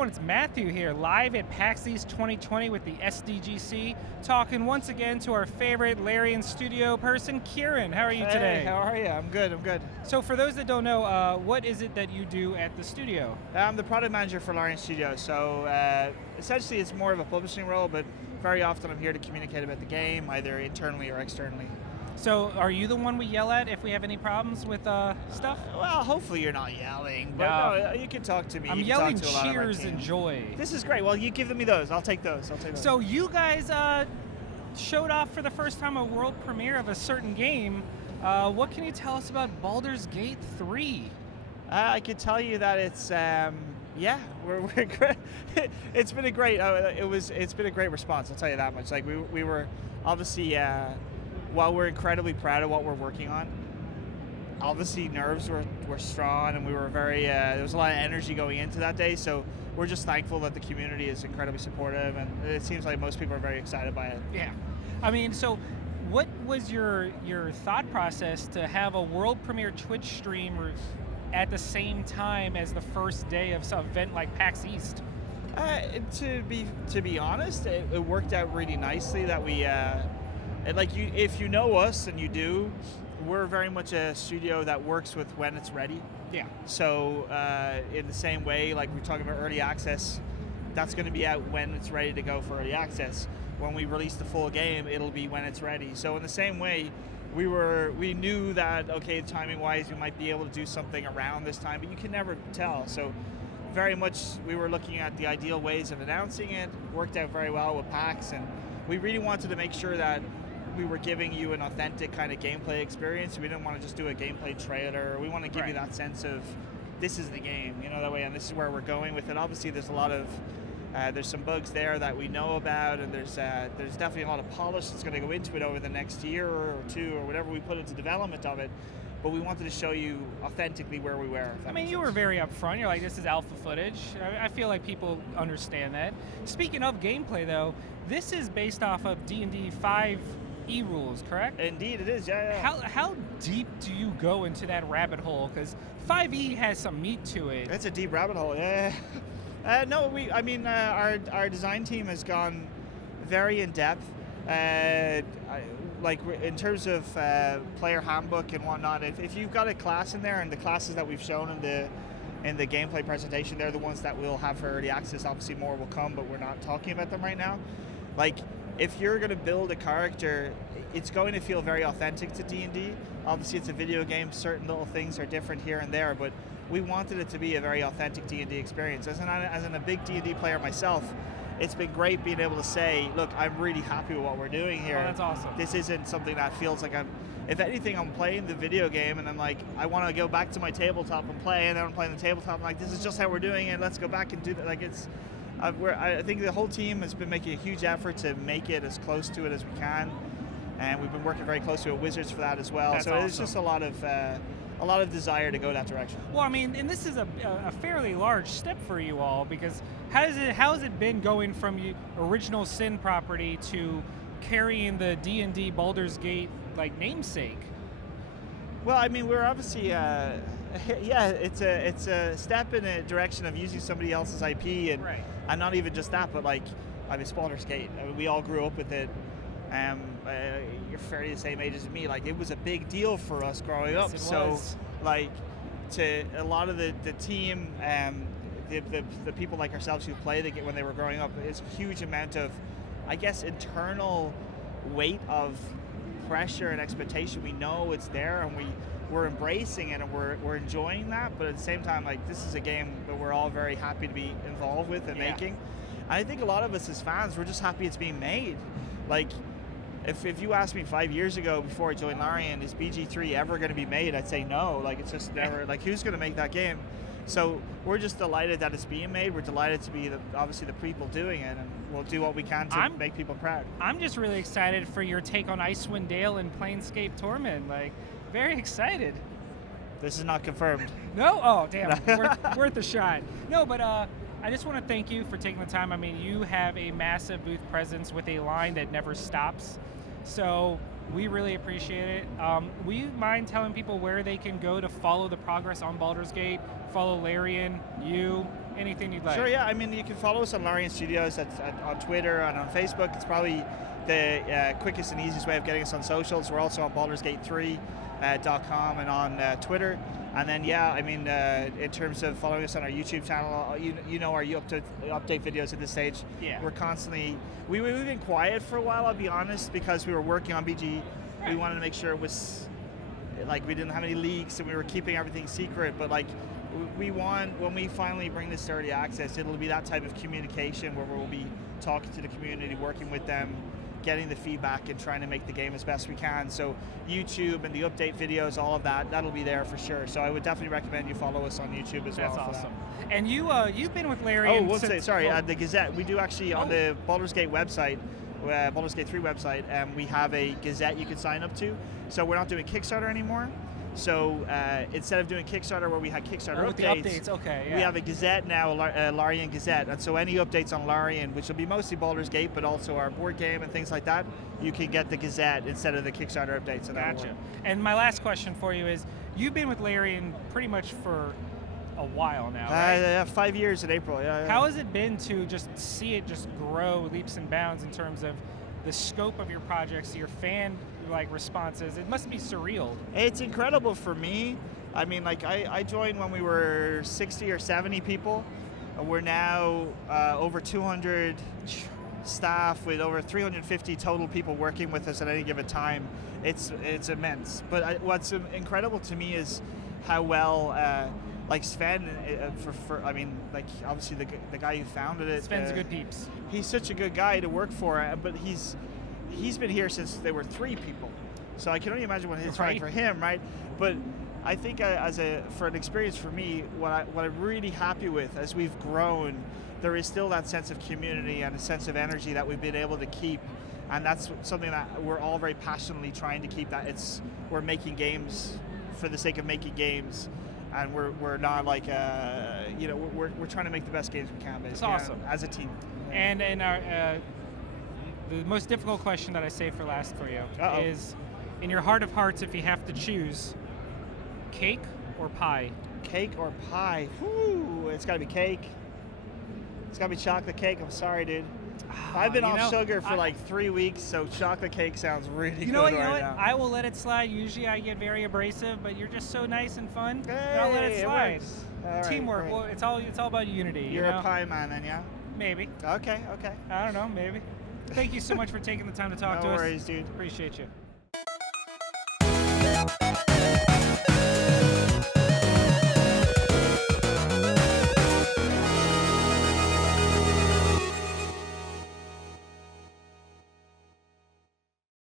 everyone, it's Matthew here, live at PAX East 2020 with the SDGC, talking once again to our favorite Larian studio person, Kieran. How are you today? Hey, how are you? I'm good, So for those that don't know, what is it that you do at the studio? I'm the product manager for Larian Studio, so essentially it's more of a publishing role, but very often I'm here to communicate about the game, either internally or externally. So are you the one we yell at if we have any problems with stuff? Well, hopefully you're not yelling, but no, you can talk to me. I'm you can yelling talk to a lot of our cheers team. and joy. This is great. Well, you give me those. I'll take those. So you guys showed off for the first time a world premiere of a certain game. What can you tell us about Baldurs Gate 3? I could tell you that it's we're great. It's been a great it's been a great response. I'll tell you that much. Like we were obviously while we're incredibly proud of what we're working on, obviously nerves were strong, and we were very there was a lot of energy going into that day. So we're just thankful that the community is incredibly supportive, and it seems like most people are very excited by it. Yeah, I mean, so what was your thought process to have a world premiere Twitch stream at the same time as the first day of some event like PAX East? To be honest, it worked out really nicely that we. And if you know us, and you do, we're very much a studio that works with when it's ready. Yeah. So in the same way, like we're talking about early access, that's going to be out when it's ready to go for early access. When we release the full game, it'll be when it's ready. So in the same way, we knew that, okay, timing-wise, we might be able to do something around this time, but you can never tell. So very much we were looking at the ideal ways of announcing it. Worked out very well with PAX, and we really wanted to make sure that we were giving you an authentic kind of gameplay experience. We didn't want to just do a gameplay trailer. We want to give you that sense of this is the game, that way, and this is where we're going with it. Obviously, there's a lot of there's some bugs there that we know about, and there's definitely a lot of polish that's going to go into it over the next year or two or whatever we put into development of it. But we wanted to show you authentically where we were. I mean, you were very upfront. You're like, this is alpha footage. I feel like people understand that. Speaking of gameplay, though, this is based off of D&D 5 rules, correct? Indeed, it is. Yeah. How deep do you go into that rabbit hole? Because 5e has some meat to it. It's a deep rabbit hole. Yeah. No, our design team has gone very in depth. Like in terms of player handbook and whatnot. If you've got a class in there, and the classes that we've shown in the gameplay presentation, they're the ones that we'll have for early access. Obviously, more will come, but we're not talking about them right now. Like, if you're going to build a character, it's going to feel very authentic to D&D. Obviously, it's a video game. Certain little things are different here and there, but we wanted it to be a very authentic D&D experience. As a big D&D player myself, it's been great being able to say, look, I'm really happy with what we're doing here. Oh, that's awesome. This isn't something that feels like if anything, I'm playing the video game, and I'm like, I want to go back to my tabletop and play, and then I'm playing the tabletop, I'm like, this is just how we're doing it, let's go back and do that. Like, it's... I think the whole team has been making a huge effort to make it as close to it as we can, and we've been working very closely with Wizards for that as well. That's so awesome. It's just a lot of desire to go that direction. Well, I mean, and this is a fairly large step for you all, because how has it been going from original Sin property to carrying the D&D Baldurs Gate namesake? Well, I mean, we're obviously it's a step in a direction of using somebody else's IP, and right. And not even just that, but it's Baldurs Gate. I mean, we all grew up with it. You're fairly the same age as me. Like, it was a big deal for us growing up. So, to a lot of the team, the people like ourselves who play the game when they were growing up, it's a huge amount of, I guess, internal weight of pressure and expectation. We know it's there, and we're embracing it, and we're enjoying that, but at the same time, like, this is a game that we're all very happy to be involved with and making. And I think a lot of us as fans, we're just happy it's being made. Like, if you asked me 5 years ago before I joined Larian, is BG3 ever going to be made? I'd say no. Like, it's just never, like, who's going to make that game? So we're just delighted that it's being made. We're delighted to be obviously the people doing it, and we'll do what we can to make people proud. I'm just really excited for your take on Icewind Dale and Planescape Torment. Like, very excited. This is not confirmed. No? Oh, damn. worth a shot. No, but I just want to thank you for taking the time. I mean, you have a massive booth presence with a line that never stops. So we really appreciate it. Will you mind telling people where they can go to follow the progress on Baldurs Gate, follow Larian, you, anything you'd like. Sure, yeah. I mean, you can follow us on Larian Studios on Twitter and on Facebook. It's probably the quickest and easiest way of getting us on socials. We're also on baldursgate3.com and on Twitter. And then, yeah, I mean, in terms of following us on our YouTube channel, you know our update videos at this stage. Yeah. We're constantly, we've been quiet for a while, I'll be honest, because we were working on BG. Right. We wanted to make sure it was, like, we didn't have any leaks and we were keeping everything secret. But, like, we want, when we finally bring this to early access, it'll be that type of communication where we'll be talking to the community, working with them, getting the feedback and trying to make the game as best we can. So YouTube and the update videos, all of that, that'll be there for sure. So I would definitely recommend you follow us on YouTube as well. That's for awesome. that. And you've been with Larry. The Gazette. We do actually on the Baldurs Gate website, Baldurs Gate 3 website, we have a Gazette you can sign up to. So we're not doing Kickstarter anymore. So instead of doing Kickstarter where we had Kickstarter updates, okay, yeah. we have a Gazette now, Larian Gazette. And so any updates on Larian, which will be mostly Baldur's Gate, but also our board game and things like that, you can get the Gazette instead of the Kickstarter updates. So gotcha. And my last question for you is, you've been with Larian pretty much for a while now, right? 5 years in April, yeah. How has it been to just see it just grow leaps and bounds in terms of the scope of your projects, your fan responses? It must be surreal. It's incredible for me. I mean, like I joined when we were 60 or 70 people. We're now over 200 staff with over 350 total people working with us at any given time. It's immense. But what's incredible to me is how well Sven, I mean, like obviously the guy who founded it. Sven's a good peeps. He's such a good guy to work for, but he's been here since there were 3 people. So I can only imagine what it's like for him, right? But I think for an experience for me, what I'm really happy with as we've grown, there is still that sense of community and a sense of energy that we've been able to keep. And that's something that we're all very passionately trying to keep. We're making games for the sake of making games. And we're not like, we're trying to make the best games we can, basically. It's awesome. As a team. And in our, the most difficult question that I save for last for you is, in your heart of hearts, if you have to choose, cake or pie? Cake or pie? Whew, it's got to be cake. It's got to be chocolate cake. I'm sorry, dude. I've been off sugar for like 3 weeks, so chocolate cake sounds really good right now. I will let it slide. Usually I get very abrasive, but you're just so nice and fun. Hey, I'll let it slide. Right, teamwork. great. Well, it's all about unity. You're a pie man then, yeah? Maybe. Okay. I don't know, maybe. Thank you so much for taking the time to talk to us. No worries, dude. Appreciate you.